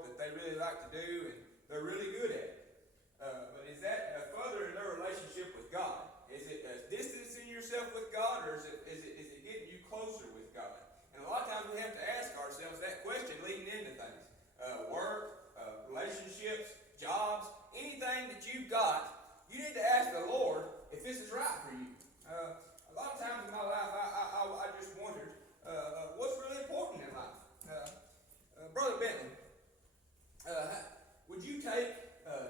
world that they really like to do and they're really good at it. But is that furthering their relationship with God? Is it distancing yourself with God, or is it getting you closer with God? And a lot of times we have to ask ourselves that question leading into things. Work, relationships, jobs, anything that you've got, you need to ask the Lord if this is right for you. A lot of times in my life, I just wondered what's really important in life. Brother Bentley, would you take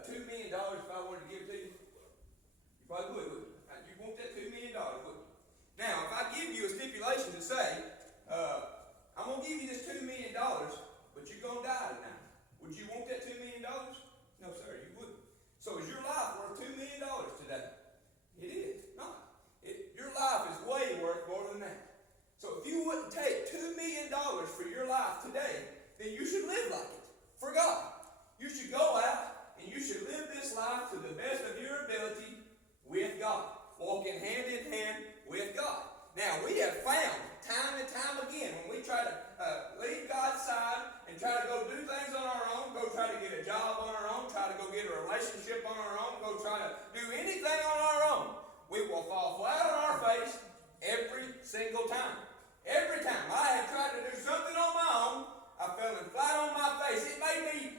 $2 million if I wanted to give it to you? You probably would, wouldn't you? You want that $2 million, wouldn't you? Now, if I give you a stipulation to say, I'm going to give you this $2 million, but you're going to die tonight, would you want that $2 million? No, sir, you wouldn't. So is your life worth $2 million today? It is not. Your life is way worth more than that. So if you wouldn't take $2 million for your life today, then you should live like it for God. You should go out and you should live this life to the best of your ability with God, walking hand in hand with God. Now, we have found time and time again when we try to leave God's side and try to go do things on our own, go try to get a job on our own, try to go get a relationship on our own, go try to do anything on our own, we will fall flat on our face every single time. Every time I have tried to do something on my own, I fell flat on my face. It may be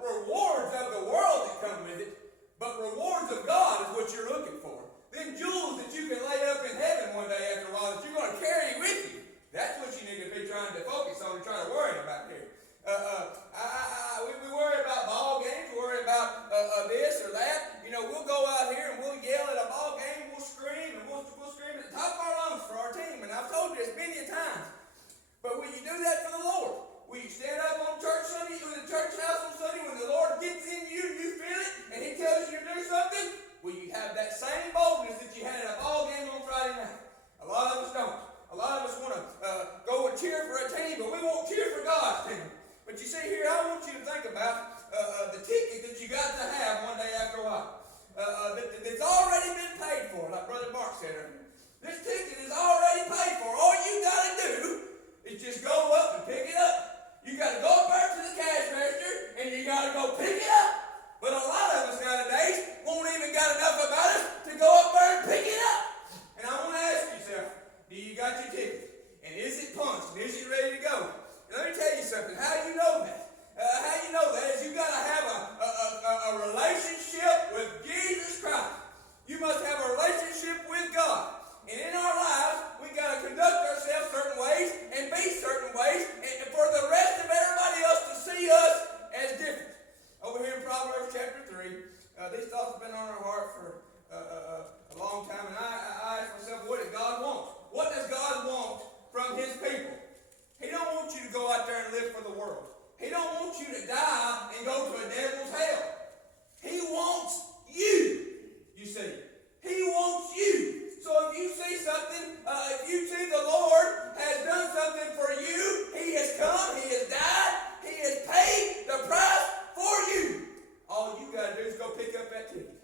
rewards of the world that come with it, but rewards of God is what you're looking for. Them jewels that you can lay up in heaven one day after a while that you're going to carry with you. That's what you need to be trying to focus on and try to worry about here. We worry about ball games, we worry about this or that. You know, we'll go out here and we'll yell at a ball game, we'll scream, and we'll scream at the top of our lungs for our team. And I've told you this many times. But will you do that for the Lord? Will you stand up on church Sunday, in the church house on Sunday, when the Lord gets in you and you feel it, and He tells you to do something? Will you have that same boldness that you had at a ball game on Friday night? A lot of us don't. A lot of us want to go and cheer for a team, but we won't cheer for God's team. But you see here, I want you to think about the ticket that you got to have one day after a while. That's already been paid for, like Brother Mark said earlier. This ticket is already paid for. All you got to do is just go up and pick it up. You got to go up there to the cash register, and you got to go pick it up. But a lot of us nowadays won't even got enough about us to go up there and pick it up. And I want to ask yourself, do you got your ticket? And is it punched? And is it ready to go? And let me tell you something. How do you know that? How you know that is you got to have a relationship with Jesus Christ. You must have a relationship with God. And in our lives, we got to conduct ourselves certain ways and be certain ways, and for the rest of everybody else to see us as different. Over here in Proverbs chapter 3, these thoughts have been on our heart for a long time, and I ask myself, what does God want? What does God want from His people? He don't want you to go out there and live for the world. He don't want you to die and go to a devil's hell. He wants you, you see. He wants you. So if you see something, if you see the Lord has done something for you, He has come, He has died, He has paid the price for you. All you got to do is go pick up that ticket.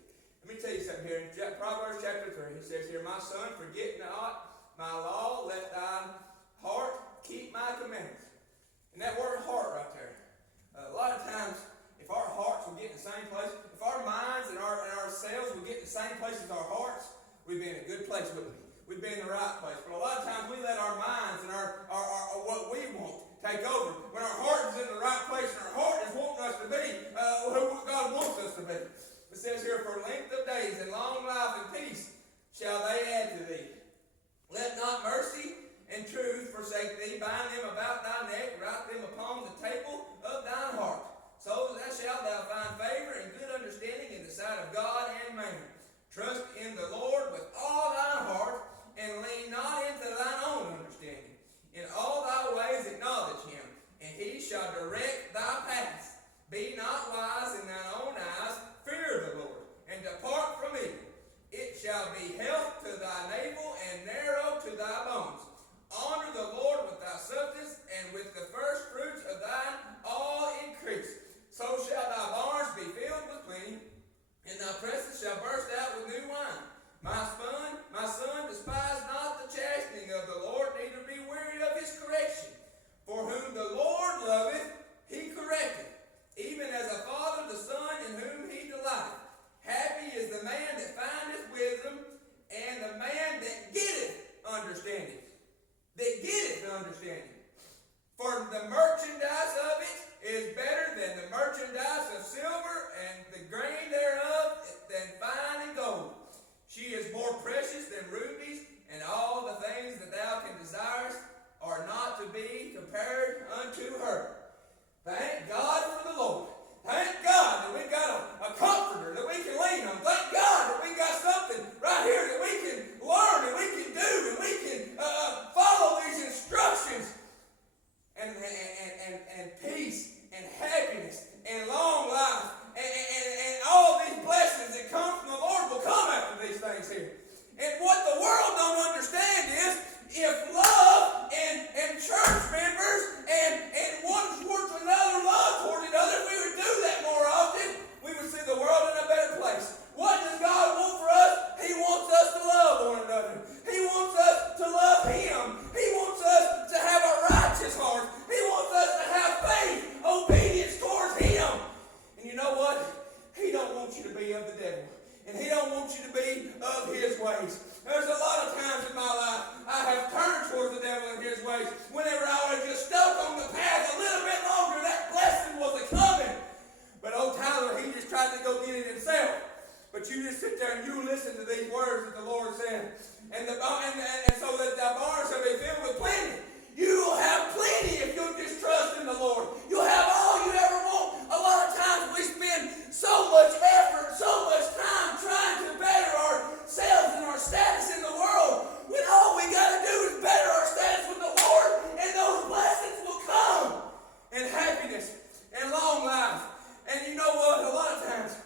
Let me tell you something here. In Proverbs chapter 3, it says here, my son, forget not my law, let thine heart keep my commandments. And that word heart right there. A lot of times, if our hearts will get in the same place, if our minds and our selves will get in the same place as our hearts, we'd be in a good place, wouldn't we? We'd be in the right place. But a lot of times we let our minds and our what we want take over. When our heart is in the right place and our heart is wanting us to be what God wants us to be. It says here, for length of days and long life and peace shall they add to thee. Let not mercy and truth forsake thee. Bind them about thy neck, write them upon the table of thine heart. So shalt thou find favor and good understanding in the sight of God and man. Trust in the Lord with all thine heart, and lean not into thine own understanding. In all thy ways acknowledge Him, and He shall direct thy paths. Be not wise in thine own eyes, fear the Lord, and depart from evil. It shall be health to thy navel, and marrow to thy bones. Honor the Lord with thy substance, and with the first fruits of thine all increase. So shall thy barns be filled with plenty, and thy presses shall burst out with new wine. My son, despise not the chastening of the Lord, neither be weary of His correction. For whom the Lord loveth, He correcteth, merchandise of silver, and the grain thereof than fine and gold. She is more precious than rubies, and all the things that thou can desire are not to be compared unto her. Thank God for the Lord. Thank God that we got a comforter that we can lean on. Thank God that we got something right here that we can learn and we can do and we can follow these instructions. And peace and happiness and long life and all these blessings that come from the Lord will come after these things here. And what the world don't understand is if love and church members and one towards another, love towards another, if we would do that more often, we would see the world in a better place. What does God want for us? He wants us to love one another. He wants us to love Him. He wants us to have a righteous heart. He wants us to have faith, obedience towards Him. And you know what? He don't want you to be of the devil. And He don't want you to be of his ways. There's a lot of times in my life I have turned towards the devil and his ways. Whenever I was just stuck on the path a little bit longer, that blessing was coming. But old Tyler, he just tried to go get it himself. But you just sit there and you listen to these words that the Lord said. And so that the barns shall be filled with plenty. You will have plenty if you'll just trust in the Lord. You'll have all you ever want. A lot of times we spend so much effort, so much time trying to better ourselves and our status in the world, when all we got to do is better our status with the Lord, and those blessings will come. And happiness and long life. And you know what? A lot of times,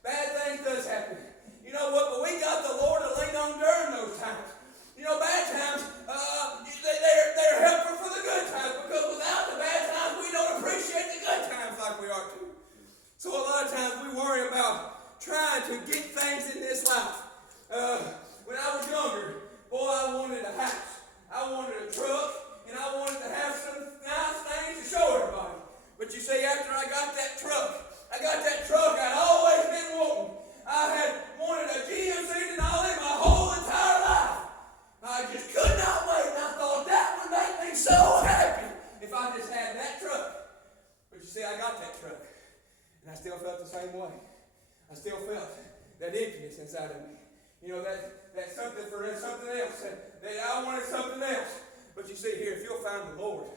bad things does happen. You know what? But we got the Lord to lean on during those times. You know, bad times, they're helpful for the good times, because without the bad times, we don't appreciate the good times like we ought to. So a lot of times we worry about trying to get things in this life. When I was younger, boy, I wanted a house. I wanted a truck, and I wanted to have some nice things to show everybody. But you see, after I got that truck I'd always been wanting. I had wanted a GMC Denali my whole entire life. I just could not wait, and I thought that would make me so happy if I just had that truck. But you see, I got that truck, and I still felt the same way. I still felt that emptiness inside of me. You know, that something else, that I wanted something else. But you see here, if you'll find the Lord,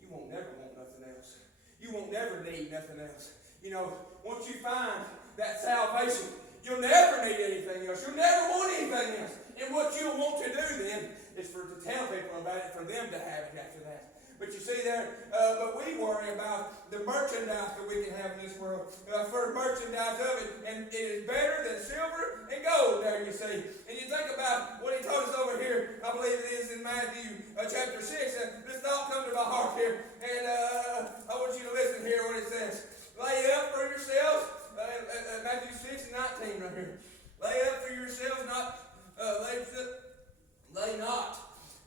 you won't never want nothing else. You won't never need nothing else. You know, once you find that salvation, you'll never need anything else. You'll never want anything else. And what you'll want to do then is to tell people about it, for them to have it after that. But you see there, but we worry about the merchandise that we can have in this world. For merchandise of it, and it is better than silver and gold there, you see. And you think about what he told us over here, I believe it is in Matthew chapter 6, and this thought comes to my heart here. And I want you to listen here what it says. Lay up for yourselves, Matthew 6 and 19 right here. Lay up for yourselves, lay not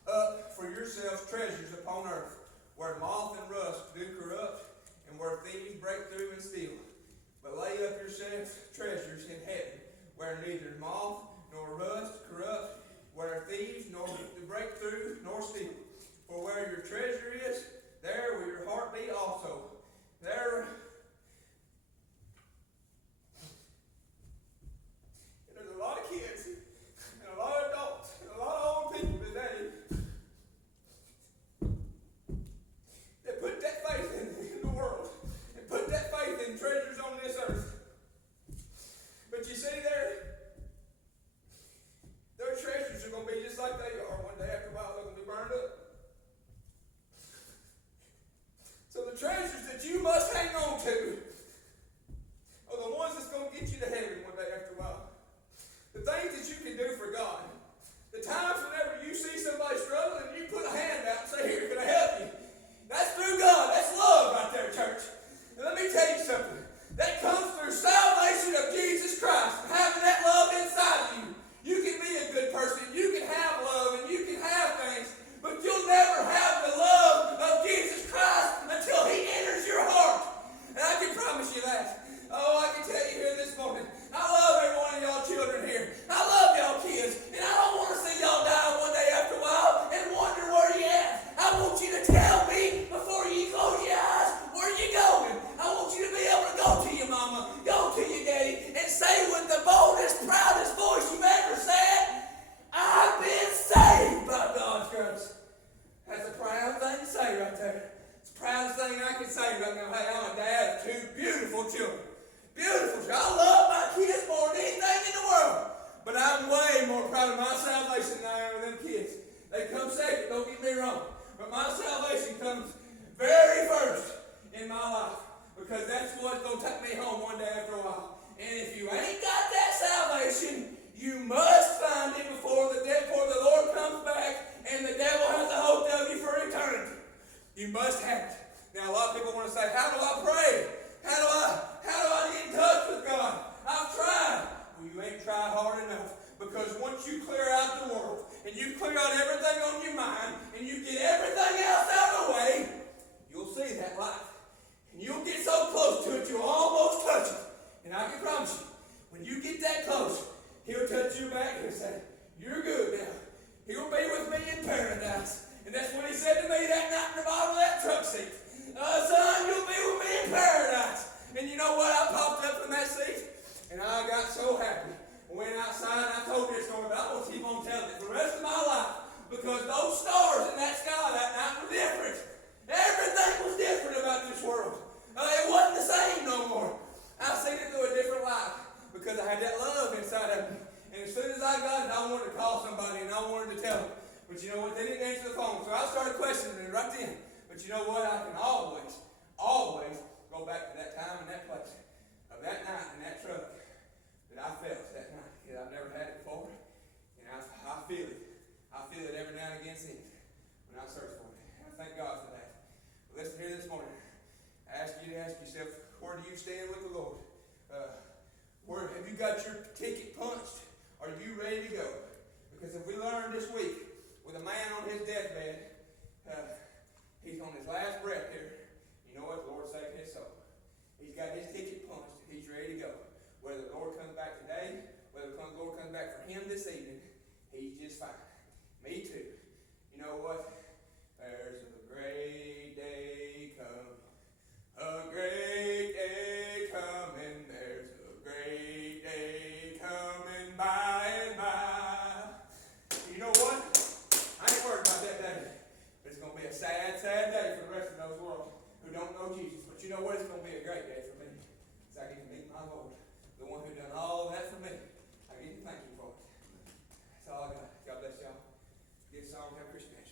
up for yourselves treasures upon earth, where moth and rust do corrupt, and where thieves break through and steal. But lay up yourselves treasures in heaven, where neither moth nor rust corrupt, where thieves nor break through nor steal. For where your treasure is, there will your heart be also. There's a lot of kids and a lot of adults and a lot of old people today that put that faith in the world and put that faith in treasures on this earth. But you see their treasures are going to be just like they are one day. After a while, they're going to be burned up. So the treasures that you must hang on to are the ones that's going to get you to heaven one day after a while. The things that you can do for God. The times whenever you see somebody struggling and you put a hand out and say, here, can I help you? That's through God. That's love right there, church. And let me tell you something. That comes through salvation of Jesus Christ. Having that love inside of you. You can be a good person. You can have love and you can have things. But you'll never have the love of Jesus Christ until He enters your heart. And I can promise you that. Oh, I can tell you here this morning, I love every one of y'all children here. I love y'all kids. And I don't want to see y'all die one day after a while and wonder where you at. I want you to tell me before you close your eyes where you going. I want you to be able to go you'll almost touch it. And I can promise you, when you get that close, he'll touch your back and say, you're good now. He'll be with me in paradise. And that's what he said to me that night in the bottom of that truck seat. Son, you'll be with me in paradise. And you know what? I popped up from that seat, and I got so happy. I went outside, and I told this story, but I'm going to keep on telling it for the rest of my life, because those stars in that sky that night were different. Everything was different about this world. It wasn't the same no more. I seen it through a different light, because I had that love inside of me. And as soon as I got it, I wanted to call somebody, and I wanted to tell them. But you know what? They didn't answer the phone, so I started questioning it right then. But you know what? I can always go back to that time and that place of that night in that truck that I felt that night. Because I've never had it before. And I feel it. I feel it every now and again since when I search for it. And I thank God for that. But listen here this morning. I ask you to ask yourself, where do you stand with the Lord? Where have you got your ticket punched? Are you ready to go? Because if we learn this week with a man on his deathbed, he's on his last breath here. You know what? The Lord saved his soul. He's got his ticket punched. He's ready to go. Whether the Lord comes back today, whether the Lord comes back for him this evening, he's just fine. Me too. You know what? There's a great day coming. A great day coming. There's a great day coming by and by. You know what? I ain't worried about that day. But it's going to be a sad, sad day for the rest of those world who don't know Jesus. But you know what? It's going to be a great day for me. Because I get to meet my Lord. The one who done all that for me. I get to thank you for it. That's all I got. God bless y'all. Good song. Have a Christian.